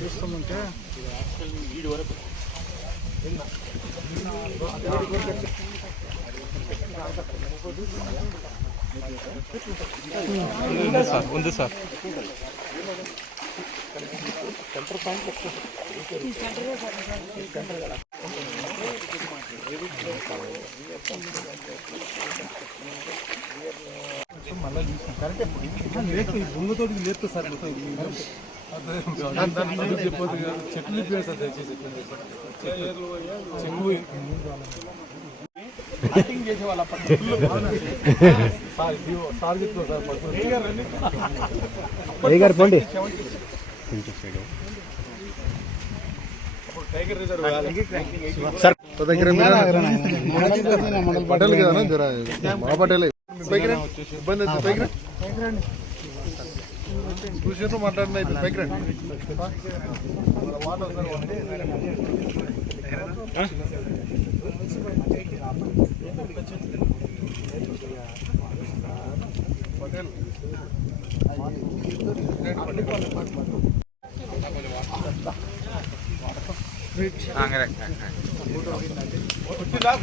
చూస్తామంటే ఉంది sir centre point మళ్ళీ correct లేదు బొంగతోటి లేదు సార్ చెప్పదు చెట్లు ఇప్పారు సార్ దయచేసి చెంగు యాక్టింగ్ చేసే వాళ్ళ సార్ చెప్తారు సార్ పండి సార్ పటేల్ కదా జరా మా పటేల్ ఇబ్బంది అయితే పైకి రండి చూసి మాట్లాడిన పైకి రండి పటేల్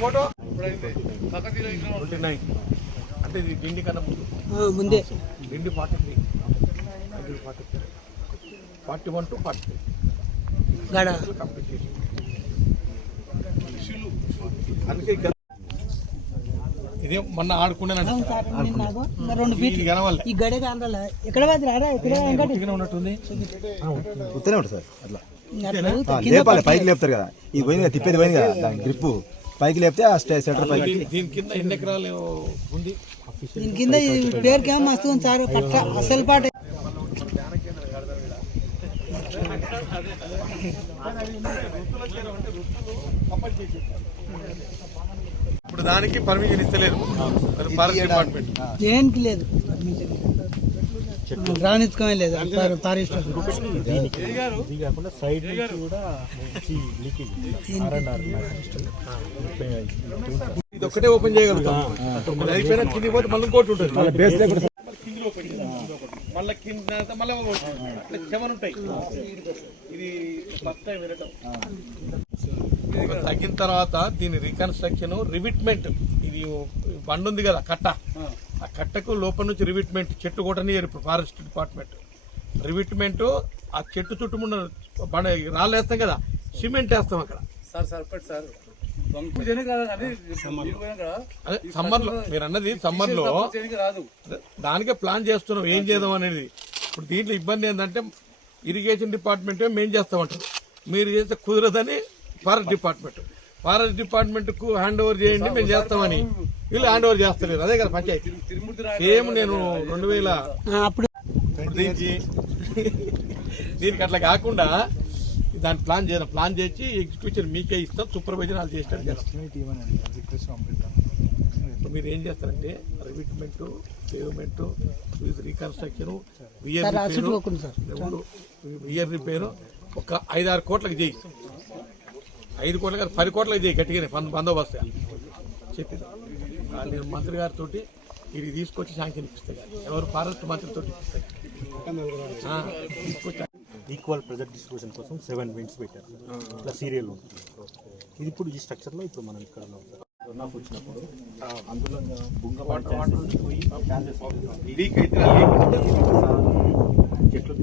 ఫోటో అంటే ఇది గిండి కన్నా ముందే గిండి 43 41 to 43 అందుకే ఇది మొన్న ఆడుకున్నానండి ఉన్నట్టుంది సార్ అట్లా లేపాలి పైకి లేపుతారు కదా ఇది పోయింది కదా తిప్పేది పోయింది కదా దాని గ్రిప్ పైకి లేపితే ఆ సెంటర్ పైకి దీని కింద ఎన్ని ఎకరాలు ఉంది దీని కింద పేరుకి ఏమో మస్తు ఉంది సార్ పట్ట అసలు పాట ఇప్పుడు దానికి పర్మిషన్ ఇస్తలేదు డిపార్ట్మెంట్ దేనికి లేదు రాణించుకోవే లేదు ఫారెస్ట్ ఇది ఒక్కటే ఓపెన్ చేయగలుగుతాం అయిపోయినా కింది పోతే మళ్ళీ ఇంకోటి ఉంటుంది మళ్ళీ కింద మళ్ళీ చెమలు ఉంటాయి ఇది వినటం తగ్గిన తర్వాత దీని రీకన్స్ట్రక్షన్ రివిట్మెంట్ ఇది బండ్ ఉంది కదా కట్ట ఆ కట్టకు లోపల నుంచి రివిట్మెంట్ చెట్టు కొట్టనియరు ఇప్పుడు ఫారెస్ట్ డిపార్ట్మెంట్ రివిట్మెంట్ ఆ చెట్టు చుట్టుమున్న బండ రాళ్ళు వేస్తాం కదా సిమెంట్ వేస్తాం అక్కడ సమ్మర్ లో మీరు అన్నది సమ్మర్ లో దానికే ప్లాన్ చేస్తున్నాం ఏం చేద్దాం అనేది ఇప్పుడు దీంట్లో ఇబ్బంది ఏంటంటే ఇరిగేషన్ డిపార్ట్మెంట్ మేము చేస్తామంటారు మీరు చేస్తే కుదరదని ఫారెస్ట్ డిపార్ట్మెంట్ కు హ్యాండ్ ఓవర్ చేయండి మేము చేస్తామని వీళ్ళు హ్యాండ్ ఓవర్ చేస్తలేరు అదే కదా పంచాయతీ సేమ్ నేను 2000 దీనికి అట్లా కాకుండా దాన్ని ప్లాన్ చేసి ఎగ్జిక్యూషన్ మీకే ఇస్తాం సూపర్వైజర్ వాళ్ళు చేసినట్టు మీరు ఏం చేస్తారంటే revetment pavement reconstruction wear repair ఒక 5-6 కోట్లకు చేయి 5 కోట్ల 10 కోట్లకు చేయి గట్టిగానే బందోబస్తు చెప్పింది నేను మంత్రి గారితో ఇది తీసుకొచ్చి శాంక్షన్ ఇప్పిస్తాయి ఎవరు ఫారెస్ట్ మంత్రితో ఇప్పిస్తాయి ఈక్వల్ ప్రెజర్ డిస్ట్రిబ్యూషన్ కోసం 7 విండ్స్ పెట్టారు ఇట్లా సీరియల్ ఉంటుంది ఇది ఇప్పుడు ఈ స్ట్రక్చర్లో ఇప్పుడు మనం ఇక్కడ నాకు వచ్చినప్పుడు అందులో బుంగ పోయి లీక్ అయితే చెట్లు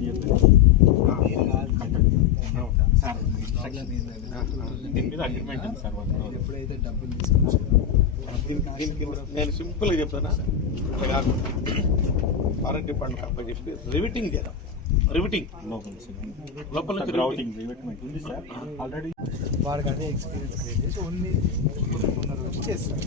దీని మీద అగ్రిమెంట్ ఉంది సార్ ఎప్పుడైతే డబ్బులు నేను సింపుల్ గా చెప్తానా అట్లా కాకుండా ఫారెస్ట్ డిపార్ట్మెంట్ అబ్బాయి చెప్పి రివిటింగ్ చేద్దాం రివిటింగ్ లోపల నుంచి రివిట్మెంట్ ఉంది సార్ ఆల్రెడీ వాడికి అదే ఎక్స్పీరియన్స్ క్రియేట్ చేసి ఓన్లీ చేస్తారు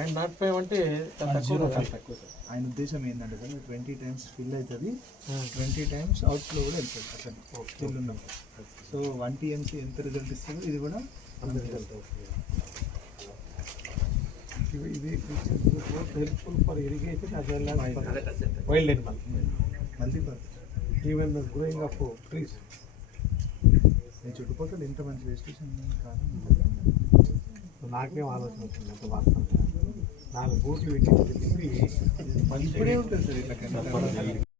0.05 అంటే తక్కువ ఆయన ఉద్దేశం ఏంటంటే సార్ 20 టైమ్స్ ఫిల్ అవుతుంది 20 టైమ్స్ అవుట్లో కూడా వెళ్తుంది అసలు ఫిల్ ఉన్నప్పుడు సో 1 టీఎంసీ ఎంత రిజల్ట్ ఇస్తుందో ఇది కూడా ఇది helpful for irrigation as well as wild animal multipurpose even growing of trees. ఈ చుట్టుపక్కల ఇంత మంచి వెజిటేషన్ కాదు. నాకేం ఆలోచన వచ్చింది అంత వాస్తవంగా 4 బోట్లు పెట్టి ఇప్పుడే ఉంటుంది సార్ ఇట్లా